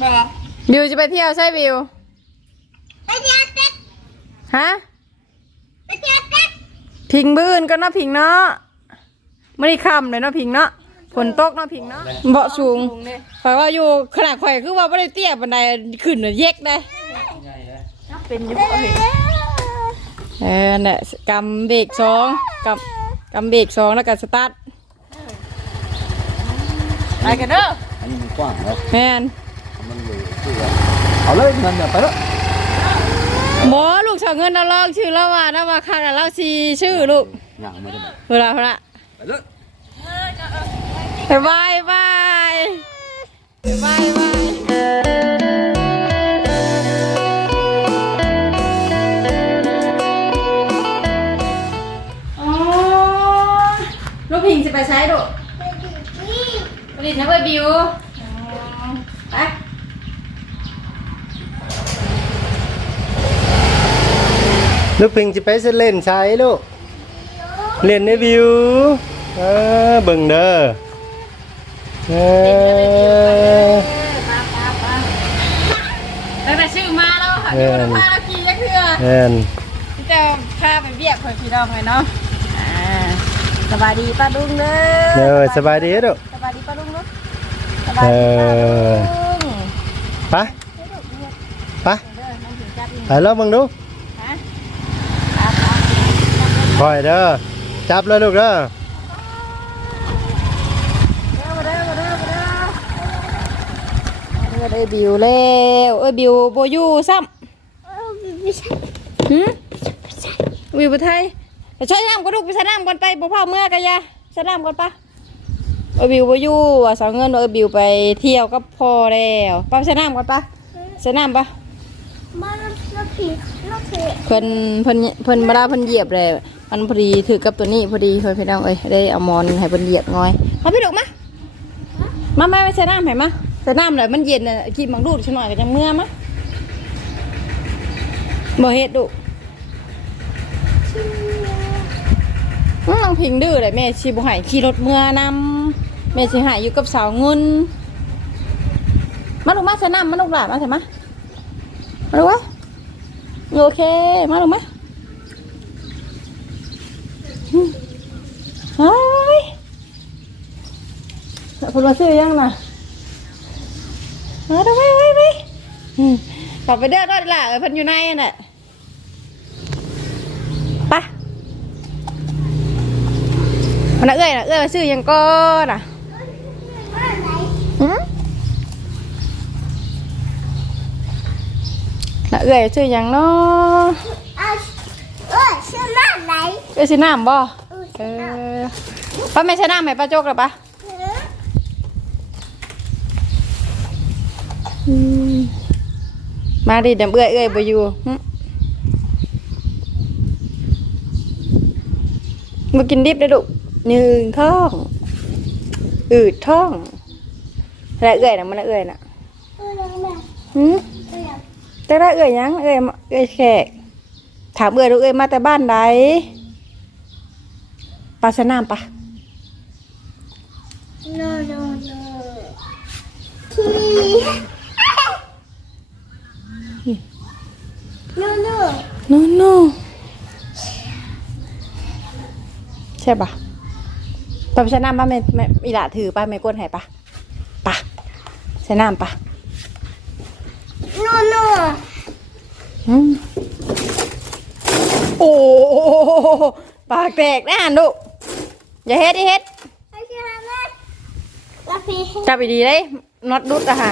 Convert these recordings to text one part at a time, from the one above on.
แบะบิวจะไปเที่ยวใช่บิวไปเที่ยวเต็กฮะไปเที่ยวเต็กพิงบื้นก็เนาะพิงเนาะไม่ได้ค่ำเลยเนาะพิงเนาะฝนตกเนาะพิงเนาะเบาะสูงข่อยว่าอยู่ขนาดข่อยคือว่าไม่ได้เตี้ยบันไดขึ้นน่ะเยกได้เป็นอยี่บ่เห็นเออเนี่ยกำเบรกสองกำกำเบรกสองแล้วก็สตาร์ทไปกันเด้ออันนี้มันกว้างแล้วแมนมันอยู่ที่ว่า เอาเลยเงินเนี่ยไปแล้วหมอลูกชาวเงินเราลองชื่อแล้วว่านะว่าค่าเราสีชื่อลูกหนังมันจะแบบเวลาเวลาไปเลยบายบายบายบายอ๋อลูกพิงจะไปใช้ดูไปดีที่ผลิตนะเว้ยบิว ลูกพิงจะไปเล่นใช้ลูก เล่นในวิวเออเบิ่งเด้อเออตั้งแต่ชื่อมาแล้วค่ะพี่วันพาเราขี่ยักเถื่อแม่นพี่จะพาไปเบียกคนพี่น้องเลยเนาะอ่าสบายดีป้าลุงเด้เอออสบายดีเด้อสบายดีป้าลุงเนาะสบายดีป้าลุงไปไปเด้อน้องถึงจับนี่ไปลองเบิ่งดู ฮะครับ คอยเด้อจับเลยลูกเด้อมาเด้อมาเด้อมาเด้อมาเด้อได้บิวแล้วเอ้ยบิวโบอยูซ้ำเออไม่ใช่หืมวิวประไทยไปใช้น้ำก็ลูกไปใช้น้ำก่อนไปบ่พ่อเมื่อกันยะใช้น้ำก่อนปะเออบิวบ่อยู่อะสาวเงินว่าเออบิวไปเที่ยวกับพ่อแล้วป้าไปใช้น้ำก่อนปะใช้น้ำปะมาแล้วผีแล้วผีเพิ่นเพิ่นเพิ่นเวลาเพิ่นเหยียบเลย มันพอดีถือกับตัวนี้พอดีเพิ่นพี่น้องเอ้ยได้เอามอนให้เพิ่นเหยียบงอยมาพี่ลูกมามาแม่ไปใช้น้ำให้มาใช้น้ำเลยมันเย็นน่ะกินบังดูดฉันหน่อยก็จะเมื่อมะบ่เฮ็ดดุอื้อน้องพิงดื้อเลยแม่ชีบุหายขี่รถเมื่อนำแม่ชีหายอยู่กับสาวเงินมาลูกมาใส่น้ำมาลูกหลานมาใส่มามาลูกวะอยู่โอเคมาลูกมาอืม เฮ้ยคุณมาซื้อยังน่ะมาดูไปไปไปอืมกลับไปเด้อรอดละเออเพันอยู่ในน่ะไปมันน่ะเอ้ยน่ะเอ้ยว่าซื้อหยังก็น่ะหืมน่ะเอ้ยซื้อหยังเนาะเอาเออชื่อน้าไหนเอ้ยซื้อน้ำบ่เออเออป้าไม่ใช่น้ำไหมป้าโจกหรอปะอืมมาดิเดี๋ยวเอ้ยเอ้ยบ่อยู่หึมากินดิบได้ดุหนึ่งท้อง อืดท้องแล้วเอ้ยน่ะมันน่ะเอ้ยน่ะเออแล้วแม่หืมเออแต่ละเอ้ยหยังเอ้ยมาเอ้ยแขกถามเอ้ยดูเอ้ยมาแต่บ้านใด ปลาสนามปะโนโนโนที่โนโนโนโนใช่ปะปลาสนามปะแม่แม่อีหละถือปะแม่กวนให้ปะปะสนามปะโนโนอืมโอ้โหปากแตกแน่นดุ อย่าเฮ็ดอย่าเฮ็ดไอ้ชื่ออะไรแล้วพี่จับดีๆเลยน็อตดุดอะค่ะ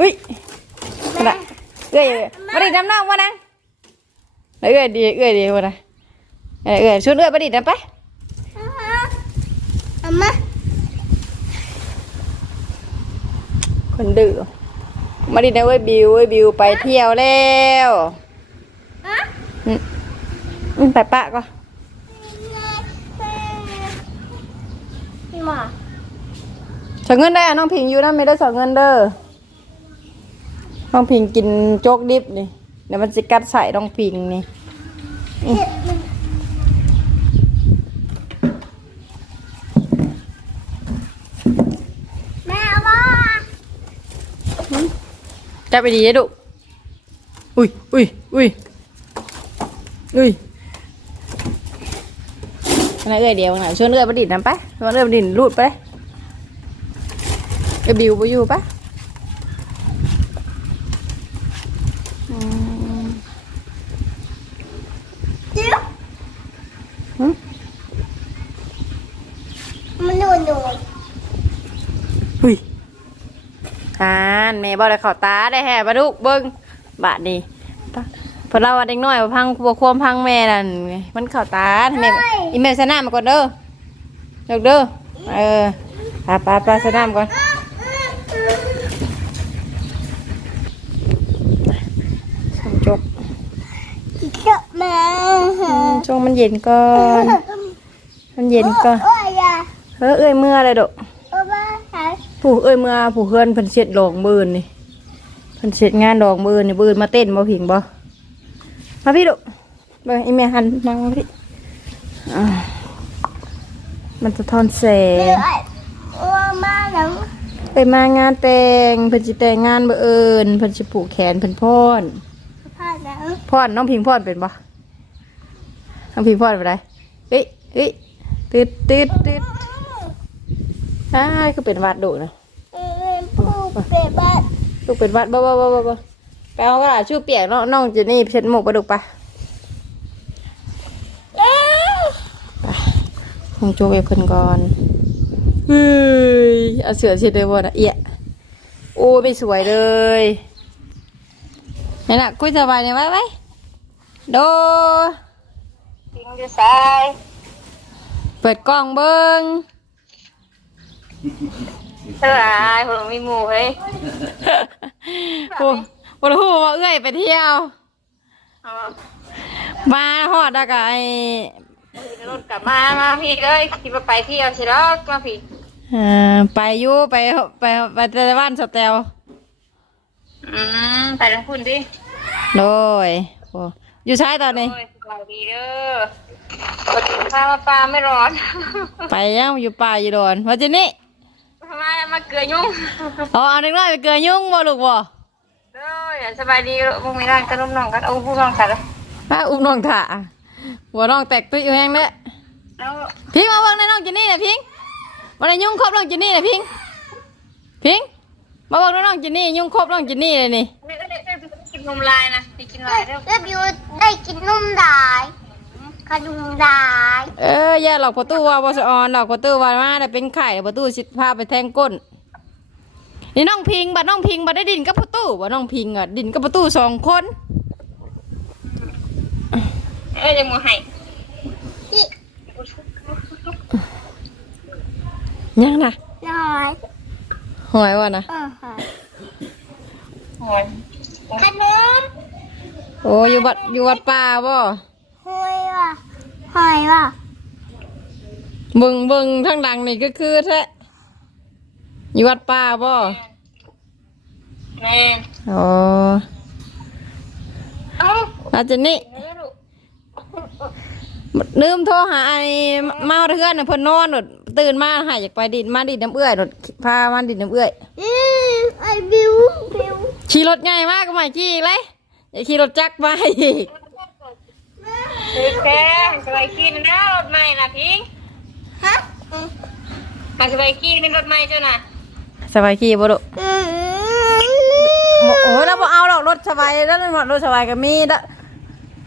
อุ้ยน่ะเอ้ยมาดิน้ำน้องมานังเอ้ยดีเอ้ยดีมานะเอ้ยเอ้ยชุดเอ้ยมาดิน้ำไปอามาคนดื้อมาดินะเว้ยบิวเว้ยบิวไปเที่ยวแล้วฮะอืมอืมไปปะก็ มาสองเงินได้อะน้องพิงอยู่นะไม่ได้สองเงินเด้อน้องพิงกินโจ๊กดิบนี่เดี๋ยวมันจะกัดใส่น้องพิงนี่แม่ว่าจับไปดีเด้อดุอุ้ยอุ้ยอุ้ยอุ้ยอั นนั้นเอ้ยเดียวนะชวนเอ้ยประดิษฐ์นำไปชวนเอ้ยประดิษฐ์รูดไปเอ้ยบิวไปอยู่ปะอืมจิ๊บหึมันนูนูอุ้ยอ่านแม่บอกเลยเขาตาได้แห่ปลาดุกเบิ้งบาดดีปะ เพอเราว่าเด็กน้อยว่าพังบัวควมพังแม่นั่นมันเข่าตาให้แม่อีแม่สนามมาก่อนเด้อเด้อเด้อเออปลาปลาปลาสนามก่อนส่งจกเจ้าแม่อืมช่วงมันเย็นก่อน มันเย็นก่อนโอ้ยอะเฮ้ยเอ้ยเมื่ออะไรดอกโอ้บ้าหายผู้เอ้ยเมื่อผู้เพื่อนเพิ่นเสร็จดอกมือนนี่เพิ่นเสร็จงานดอกมือนนี่บืนมาเต้นบ่ผิงบ่ มาพี่ดุเบิ่งอีแม่หันมาพี่มันสะทอนแสเดืองมาหนังไปมางานแต่งเพิ่นสิแต่งงานบ่เอิญเพิ่นสิผูกแขนเพิ่นพรผ้าหนังพรน้องพิงพรเป็นบ่น้องพิงพรเป็นไรเฮ้ยเฮ้ยตึ๊ดตึ๊ดตึ๊ดอ้าคือเป็นวัดดุนะเอ้ยผู้เปิดบ้านลูกเป็นวัดบ่บ่บ่บ่ บ่ไปเอากระดาษชู่เปียกเนาะน้องเจนี่เช็ดหมกปลาดุกไปเอ้ยคงโจกเอฟเพิ่นก่อนเฮ้ยเอาเสือเช็ดเลยบ่นะเอียโอ้ไม่สวยเลยนี่นน่ะคุยสบายเนี่ยไว้ไว้โดกินจะใส่เปิดกล้องเบิ้งเท่าไหร่ผมมีหมูเฮ้ย โอ้ โหหูว่าเอื้อยไปเที่ยวมาฮอดแล้วก็ไอ้รถกลับมามาพี่เอ้ยคิดว่าไปเที่ยวสิล็อกมาพี่เอ่อไปอยู่ไปไปไปแต่บ้านสแตลอืมไปทางคุณดิโดยโอ้อยู่ใช้ตอนนี้โอ้ยสบายดีเด้อกดข้าวมาปลาไม่ร้อน ไปยังอยู่ป่าอยู่โดนว่าจะนี่มามาเกลือยุ่งเอาเอาเด็กน้อยไปเกยยุ่งบ่ลูกบ่ เด้อสบายดีพวกมีร่างกระนุ่มน้องกันเอาผู้น้องกันเลยมาอุ้มน้องถ่าหัวน้องแตกตุ้ยอยู่แห้งเด้อแล้วพิงมาเบิ่งในน้องจินนี่นะพิงวันนี้ยุ่งครบน้องจินนี่นะพิงพิงมาเบิ่งในน้องจินนี่ยุ่งครบน้องจินนี่เลยนี่ไม่ได้ได้กินนมลายนะไปกินลายเด้อแล้วบิวได้กินนมลายขนมลายเอออย่าหลอกประตูว่าบสออนหลอกประตูว่ามาแต่เป็นไข่ประตูสิพาไปแทงก้น นี่น้องพิงบัดน้องพิงบัดได้ดินกับประตูบัดน้องพิงอะดินกับประตูสองคนเอ้ยจะมูให้ยังนะน้อยหอยว่ะนะเออค่ะหอยขนมโอ้อยู่วัดอยู่วัดป่าบ่หอยว่ะหอยว่ะเบิ่งเบิ่งทางดังนี่ก็คือแท้ อยู่วัดป่าบ่แม่อ๋อเอ้าอาจารย์นี่เนื้อลูกลืมโทรหาไอ้เมาเทือนน่ะเพิ่นนอนหนดตื่นมาหายอยากไปดินมาดินน้ำเอื้อยหนดพามาดินน้ำเอื้อย อืมไอ้บิวบิวขี่รถง่ายมากก็ไม่ขี่อีกเลยอย่าขี่รถจักรมาอีกพี่แกสบายกินนะรถใหม่นะพิงฮะมาสบายกินเป็นรถใหม่เจ้าน่ะ สบายขี่บ่ดุอืมโอ้ยเราบ่เอาหรอกรถสบายแล้วรถสบายก็มีละ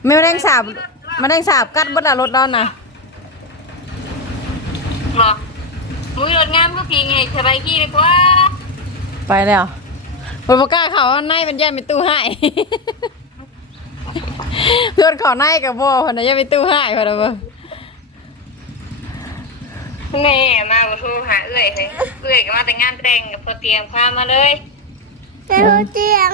ไม่แรงสาบมาแรงสาบกัดบ่ได้รถดอนน่ะบอกมุ้ยรถงามก็พิงไงสบายกินดีกว่าไปแล้วบนบกล้าเขาในเป็นแย่เป็นตู้ให้เพื่อนเขาในกับโบคนน่ะแย่เป็นตู้ให้คนน่ะเบ่ แม่มาบ่โทรหาเอื้อยเลยเอื้อยก็มาแต่งงานแต่งกับพอเตรียมพามาเลยเจ้าเตียง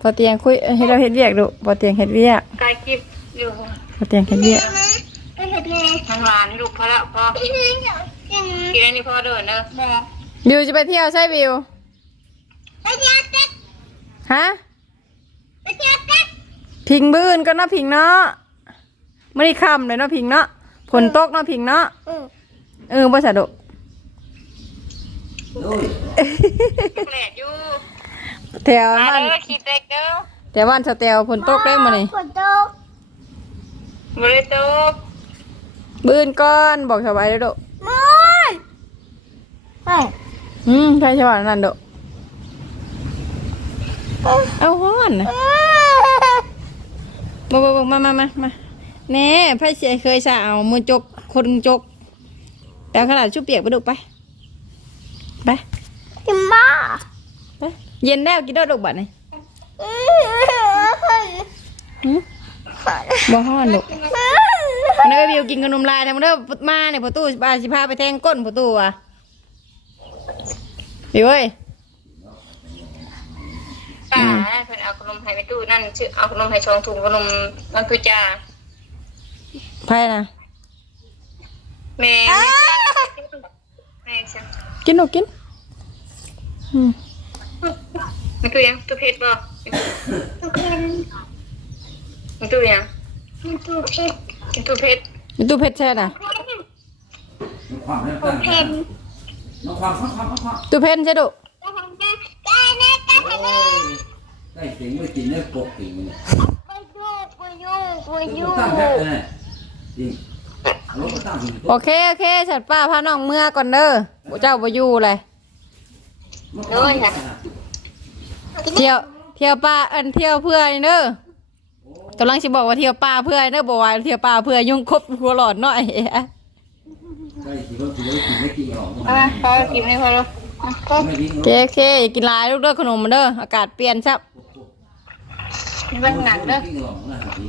พอเตียงคุยให้เราเฮ็ดเวียกดูพอเตียงเฮ็ดเวียกกายกิบอยู่พอเตียงเฮ็ดเวียกทางหลานลูกพอละพอกินกินอันนี้พอเดินเนอะบิวจะไปเที่ยวใช่บิวไปเที่ยวกัดฮะไปเที่ยวกัดพิงบื้นก็เนาะพิงเนาะไม่ได้ค่ำเลยเนาะพิงเนาะฝนตกเนาะพิงเนาะ เออบ่สะดกแปลกอยู่แถวมาบ้านเด้อคิดเด็กเด้อแถวบ้านสแตลฝนตกได้มานี่บริโตกบื้นก้อนบอกชาวบ้านเด้อโดอืมใช่ชาวบ้านนั่นโดเอาฮ้อนนะมามามามามามาแน่ไพ่เสียเคยสาเอามือจกคนจก แปลขนาดชุบเปียกไปดูไป ไปกินบ้าไปเย็นแล้วกินได้ดอกบัตรนี่หืมบ่ฮ้อนดอกมันเอ้ยวิวกินขนมลายทำเด้อมาเนี่ยประตูบาสิพาไปแทงก้นประตูอะวิวเอ้ยป่าเพิ่นเอาขนมไห้ไปตู้นั่นชื่อเอาขนมไห้ชองถุงขนมมันคือจาไพ่นะ แม่แม่ใช่กินหนูกินอืมมันคือยังตัวเพชรบ่มันตัวยังมันตัวเพชรมันตัวเพชรมีตู้เพชรใช่น่ะน้องความเรื่องตั้งน้องควางความน้องความตู้เพชรใช่ดุได้เสียงไม่กินเนื้อกบกินเนี่ยไปยูไปยูไปยูตั้งแค่ไหนจริงรถก็ตั้งอยู่ โอเค โอเคฉันป้าพาน้องเมื่อก่อนเด้อบ่เจ้าบ่อยู่เลยเที่ยวเที่ยวป้าเอินเที่ยวเพื่อนเด้อกำลังสิบอกว่าเที่ยวป้าเพื่อนเด้อบ่ว่าเที่ยวป้าเพื่อยุ่งครบหัวหลอดหน่อยได้สิว่ากินได้กินไม่กินหรอกอะพอกินไม่พอแล้วไม่กินโอเคโอเคอย่ากินหลายลูกเด้อขนมมันเด้ออากาศเปลี่ยนซับนี่มันหนักเด้อกินหรอกนะสิ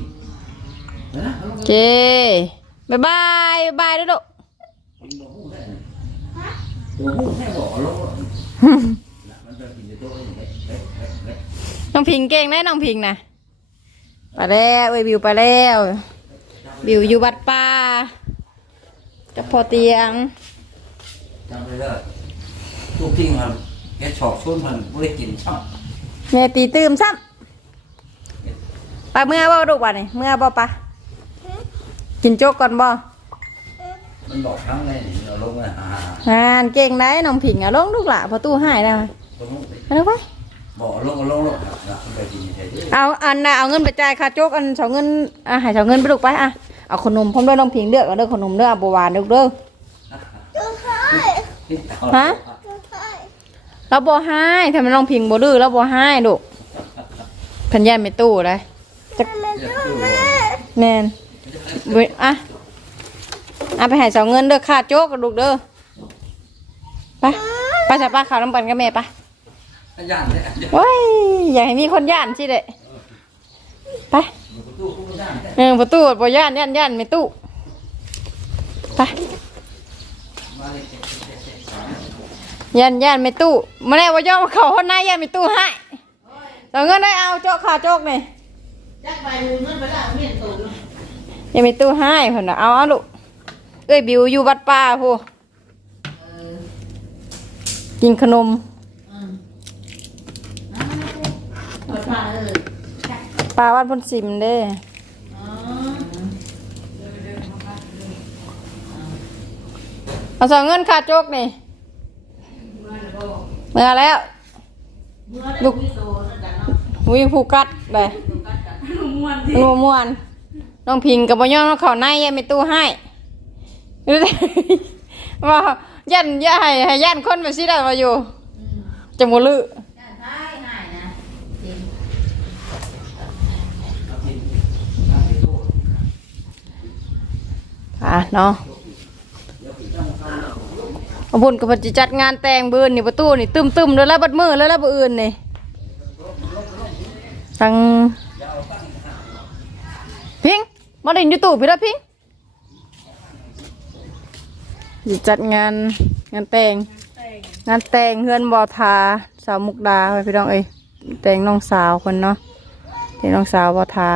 นะโอเค บายบายบายด้วผู้แค่บอกรถมันจะกินในโต๊ะเล็กเล็กเล็กเล็กน้องพิงเก่งแน่น้องพิงนะไปแล้วเอ้ยบิวไปแล้วบิวอยู่วัดป่ากับพอเตียงจำไปเลยทุกทิ้งมันแกชอกชวนมันไม่ได้กินช่ำแม่ตีตื่มซ้ำไปเมื่อบ่ลูกบ่นี่เมื่อบ่ปะ กินโจ๊กก่อนบ่มันบอกครั้งเลยเราลงเลยฮ่างานเก่งได้น้องพิงอะลงลูกหละประตูหายแล้วลงเอาลูกไปบอกลงลงลงไปกินเฉยเอาอันน่ะเอาเงินไปจ่ายค่าโจ๊กอันสองเงินอะให้สองเงินไปลูกไปอะเอาขนมพร้อมด้วยน้องพิงเลือกเอาเด้อขนมเด้อบัวหวานเด้อเด้อ ฮะ เราบ่ให้ทำไมน้องพิงบ่ดื้อเราบ่ให้ลูกเพันแย่ไม่ตู้เลยจะแน่น เว้ยอะอะไปให้เสาเงินเด้อค่าโจ๊กกับลูกเด้อไปไปจับป้าขาวน้ำปันกับแม่ไปอาจารย์เนี่ยโอ้ยอยากให้มีคนย่านสิเด้ไปตู้ตู้อาจารย์เออประตูบ่ย่านย่านย่านไม่ตู้ไปมาเลยย่านย่านไม่ตู้มาแล้ว่าย่อมเขาคนหน้าย่านไม่ตู้ให้เสาเงินได้เอาโจ๊กค่าโจ๊กนี่ยั งมีตู้ให้เพิ่นน่ะเอาเอาลูกเอ้ยบิวอยู่วัดป่าพูกินขนมปลาวัดพนสิมเด้เอาสองเงินค่าโจกนี่เมื่อแล้วลูกวิผูกัดเลยนัวม่วน น้องพิงกับบย่อมเขาในยังไม่ตู้ให้ว่ายันย่าให้ให้ยันคนไปสิได้มาอยู่จะโมลืออะเนาะเอาบุญกับเพนจิจัดงานแต่งบืนนี่ประตูนี่ตึมตึมๆเลยแล้วบัดมือเลยแล้วบัดอื่นนี่ทั้งพิง มาเล่นยูทูบพี่ละพิงจัดงานงานแต่งงานแต่งเฮือนบอทาสาวมุกดาไปพี่น้องเอ้ยแต่งน้องสาวคนเนาะแต่งน้องสาวบอทา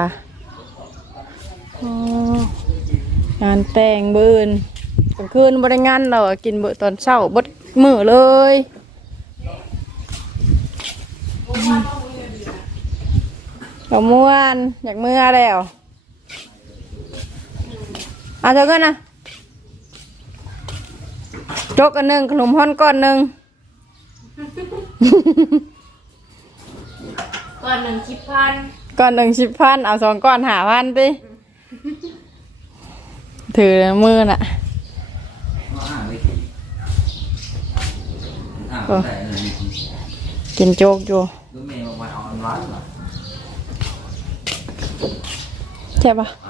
งานแต่งเบืนกลางคืนบริงานเราอะกินเบือตอนเช้าบดมือเลยเราม่วนอยากเมื่อแล้ว เอาเถอะกันนะโจ๊กอันหนึ่งขนมฮ้อนก้อนหนึ่งก่อนหนึ่งชิปพันก้อนหนึ่งสิบพันเอาสองก้อนหาพันติถือมือน่ะมาอ่านไม่กินอ่านแต่เออกินโจ๊กอยู่ดูเมย์มาเอาอันร้านเหรอใช่ปะอ่านกิน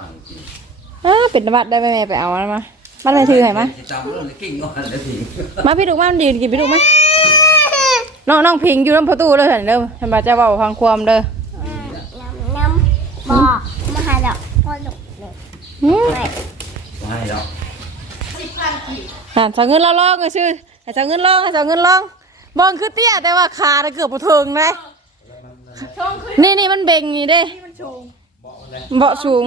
อ้าเป็นบัตรได้ไหมแม่ไปเอามันมาบ้านไหนถือให้มาจะจำเรื่องกิ้งก่อนเลยสิมาพี่ดุมามันดีกินพี่ดุมาน้องน้องพิงอยู่น้ำประตูเลยเห็นเด้อทำไมจะเบาฟังความเด้อน้ำบอกมาหาดอกพอดกเลยหืมไปไม่หรอกอะจะเงินเราลองก็ชื่อให้จะเงินลองให้จะเงินลองบองคือเตี้ยแต่ว่าขาน่ะเกือบบ่ถึงเลยนี่นี่มันเบ่งนี่เด้ เบาะสูง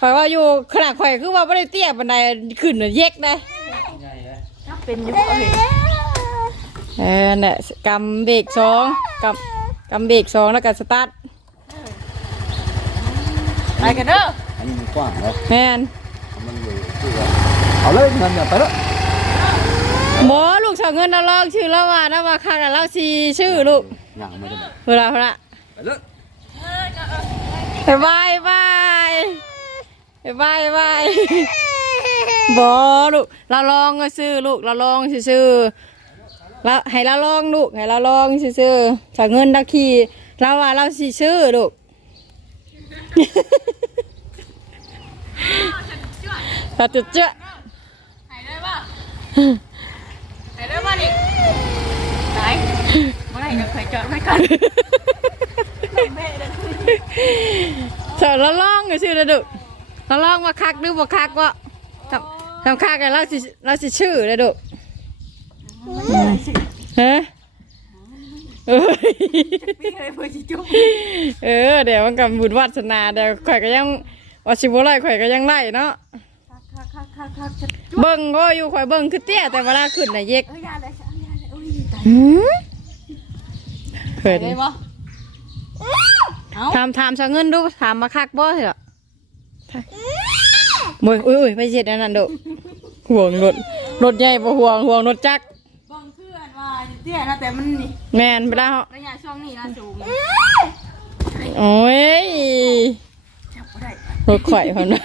ข่อยว่าอยู่ขนาดข่อยคือว่าบ่ได้เตี้ยปานใดขึ้นน่ะเยกได้เป็นอยุคเอาเห็นเออเนี่ยกำเบรกสองกำกำเบรกสองแล้วก็สตาร์ทไปกันเด้ออันนี้มันกว้างเนาะแม่นมันอยู่ที่ว่าเอาเลยเงินอย่าไปแล้วหมอลูกสาวเงินเราลองชื่อแล้วว่าแล้วว่าคักแล้วสิชื่อลูกอย่างไม่ได้เวลาเวลาไปเลย บายบายบายบายบอลูกเราลองก็ซื้อลูกเราลองซื้อๆแล้วให้เราลองลูกให้เราลองซื้อๆจากเงินตะขี่เราว่าเราสิซื้อลูกเราจุดเจ้าหายได้ป่ะหายได้ป่ะนี่ไหนเมื่อไหร่จะเคยจอดไว้กันเสร็จเราลองก็ซื้อเลยลูกเราลองว่าคักหรือบ่คักวะทำทำคักกันเราสิเราสิชื่อเลยลูกฮะเอ้ยพี่เคยเพื่อจิจุ๊บเออเดี๋ยวมันกับบุญวัฒนาเดี๋ยวข่อยก็ยังว่าสิบ่ไล่ข่อยก็ยังไล่เนาะคักคักคักคักคักเบิ่งก็อยู่ข่อยเบิ่งคือเตี้ยแต่เวลาขึ้นน่ะเยกเอ้ยยาเลยยา เลยอุ้ยตายหืมเพิ่นได้ป่ะถามถามซะเงินดูถามมาคักบ่เหรอบ่อุ้ยอุ้ยไปเจ็ดอันนั้นดุห่วงรถรถใหญ่บ่ห่วงห่วงรถจักรบังเพื่อนว่าเตี้ยนะแต่มันนี่แม่นไปแล้วระยะช่วงนี้นะสูงโอ้ยจับไม่ได้รถข่อยเพิ่นว่า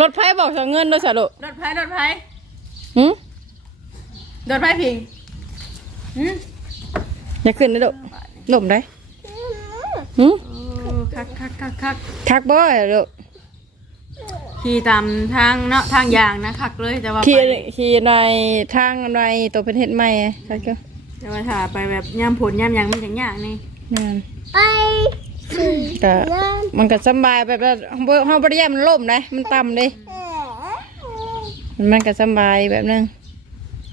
รถไผบอกซะเงินเด้อซะลูกรถไฟรถไฟหึรถไฟพิงหืมอย่าขึ้นนะดุหลมได้ หึคักคักคักคักคักบ่เหรอลูกขี่ตามทางเนาะทางยางนะคักเลยแต่ว่าขี่ไปขี่ในทางในตัวเป็นเฮ็ดใหม่คักก็แต่ว่าถ้าไปแบบย่ำผลย่ำหยังมันจังยากนี่นั่นไปสี่ก็มันก็สำบายแบบว่าเฮาเฮาบ่ได้ยามมันล่มเลยมันต่ำเด้มันก็สำบายแบบนึง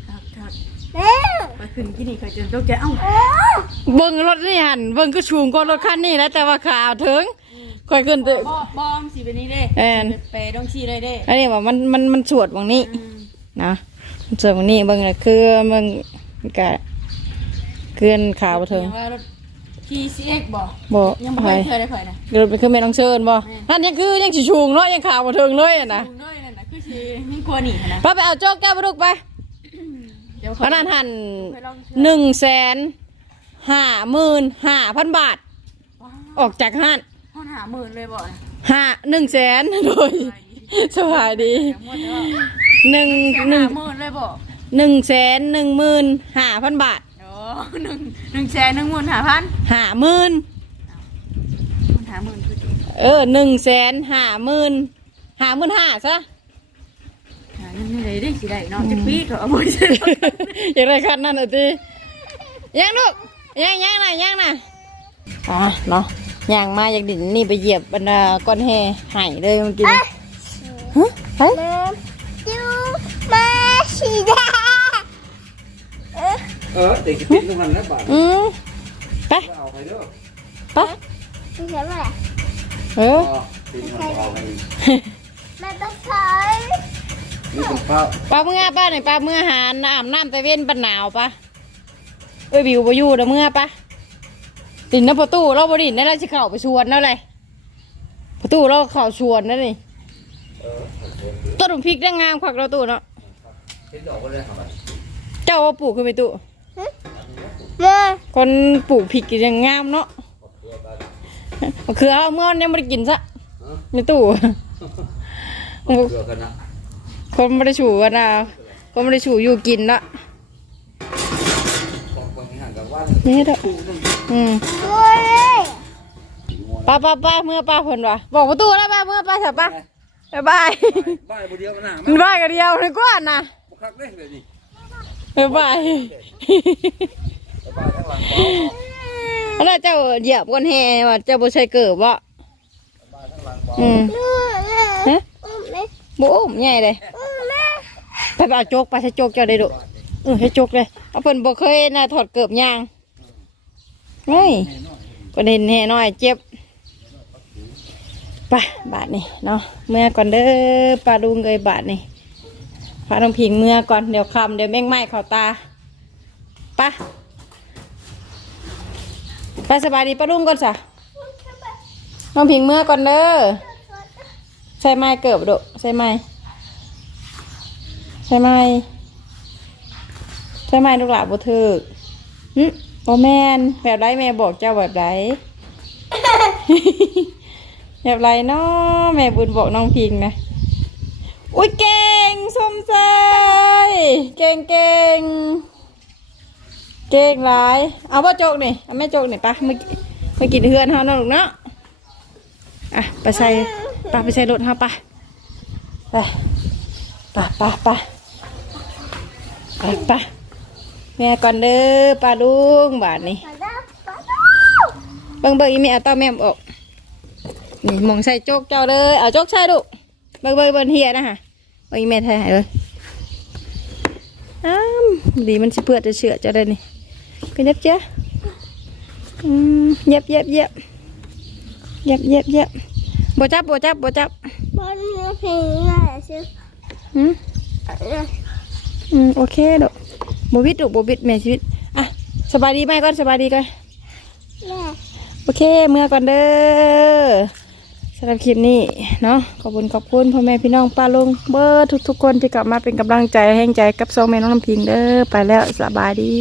คักคัก เร็วไปขึ้นที่นี่เคยจนตกใจเอ้าเบิ่งรถนี่หั่นเบิ่งก็ชูงกว่ารถคันนี้แหล้วแต่ว่าขาวถึงค่อยขึ้นไปบอบอมสิเป็นนี้เด้แอน เปย์ต้องชี้เลยเด้อันนี้ว่ามันมันมันสวดวังนี้อืมนะมันสวดวังนี้เบิ่งน่ะคือมันก็เกินขาวบ่ถึงอย่างว่ารถขี่ซีเอ็กบอกบ่ยังไม่ไปเคยได้เคยนะเกิดไปคือแม่น้องเชิญบ่นั่นยังคือยังสิชูงเนาะยังขาวบ่ถึงเลยอะนะลุงด้วยนั่นนะคือชีไม่กลัวหนีนะป้าไปเอาโจ๊กแก้วปลาดุกไป เดี๋ยวเพราะนั้นหันไปลองหนึ่งแสนห้าหมื่นห้าพันบาท ออกจากห้านห้องหาหมื่นเลยบอกห้าหนึ่งแสนโดยสบายดีหมดแล้วหนึ่งหหนึ่นึ่งงหมื่นเลยบอกหนึ่งแสนหนึ่งหมื่นห้าพันบาทโอ้หนึ่งหนึ่งแสนหนึ่งหมื่นหาพันห้าหมื่นมันหาหมื่นคือจุดเออหนึ่งแสนห้าหมื่นห้าหมื่นห้าซะหา เงินไม่ได้ดิสิได้เนาะจะปีเขาเอาไปใช่อยากได้คันนั้นอะทียังลูกยังยังน่ะยังน่ะอะเนาะย่างมาอยากดินนี่ไปเหยียบบรรดาก้อนแห่หายเลยเมื่อกี้นี่ฮะเฮ้ยน้ำจูมาสีดาเออเด็กจะปิ้งตรงนั้นแล้วบ้านอืมไปเอาไปเด้อไปไม่ใช่ไหมเอออ๋อปิ้งมันเอาไปไม่ต้องใช้ นี่เป็นข้าวปลาเมื่อป้าหน่อยปลาเมื่อหาน้ำน้ำแต่เว้นปันหนาวปะเอ้ยบิวไปอยู่เด้อเมื่อปะดินน้ำประตูเราบดินได้เราจะเข้าไปชวนแล้วเลยประตูเราเข้าชวนนั่นนี่ต้นพริกได้งามควักเราตู้เนาะเป็นดอกก็เลยครับเจ้าว่าปลูกขึ้นไปตู้มาคนปลูกพริกก็ยังงามเนาะปคือเอาเมื่อวันนี้ไม่ได้กินซะในตู้เกลือกันนะ คนไม่ได้ฉูกันนะคนไม่ได้ฉูอยู่กินละของบางอย่างกับว่านี่เด้ออืมด้วยป้าป้าป้าเมื่อป้าผลวะบอกประตูแล้วป้าเมื่อป้าเถอะป้าบ๊ายบายบ้านบุเดียวกันนะมันบ้ายกันเดียวเลยกว่านะบุคักเลยเลยดิบ๊ายบายบ้านทั้งหลังเบาแล้วเจ้าเหยียบก้นแห่ว่าเจ้าบ่ใช่เกิบวะบ้านทั้งหลังเบาอืมแม่ฮะแม่ บุ้มใหญ่เลยไปไปเอาโจกไปใช้โจกเจ้าได้ดุเออให้โจกเลยเอาเพิ่นบ่เคยนะถอดเกิบยางเฮ้ยก็เห็นแห่น้อยเจ็บไปบาทนี่เนาะเมื่อก่อนเด้อปลาดุงเอ้ยบาทนี่พาน้องพิงเมื่อก่อนเดี๋ยวคำเดี๋ยวแม่งไหม้เข้าตาไปไปสบายดีปลาดุงก่อนสะน้องพิงเมื่อก่อนเด้อ ใช่ไหมเกิบดุใช่ไหมใช่ไหมใช่ไหมลูกหลานบ่ถึกหึโอแมนแบบไรแม่บอกเจ้าแบบไรแบบไรเนาะแม่บุญบอกน้องพิงนะอุ้ยเก่งสมใจเก่งเก่งเก่งหลาย เอาว่าโจกนี่เอาแม่โจกนี่ปะเมื่อกี้เมื่อกี้เฮือนเฮาเนาะลูกเนาะอะไปใส่ ปไปใส่รถเฮาปะไปไปไปไปไปไปแม่ก่อนเด้อปลาลุงบาทนี่เบิ่งเบิ่งอีเมียต้อแม่มออกนี่มองใส่โจกเจ้าเลยเอาโจกใส่ดูเบิ่งเบิ่งเบิ่งเฮียนะฮะเบิ่งอีเมียไทยเลยอ้ามดีมันสิเปื้อจะเชื่อเจ้าได้นี่ก็เย็บเจ้าอืมเย็บเย็บเย็บเย็บเย็บเย็บ บ่จับบ่จับบ่จับบอลเนื้อเพลงอะไรซื้ออืมอืมโอเคดอกบวิดดอกบวิดแม่ชีวิตอะสบายดีไหมก่อนสบายดีก่อนแม่โอเคเมื่อก่อนเด้อสำหรับคลิปนี้เนาะขอบคุณขอบคุณพ่อแม่พี่น้องป้าลุงเบอร์ทุกๆคนที่กลับมาเป็นกำลังใจแห่งใจกับสองแม่น้องน้ำพิงเด้อไปแล้วสบายดี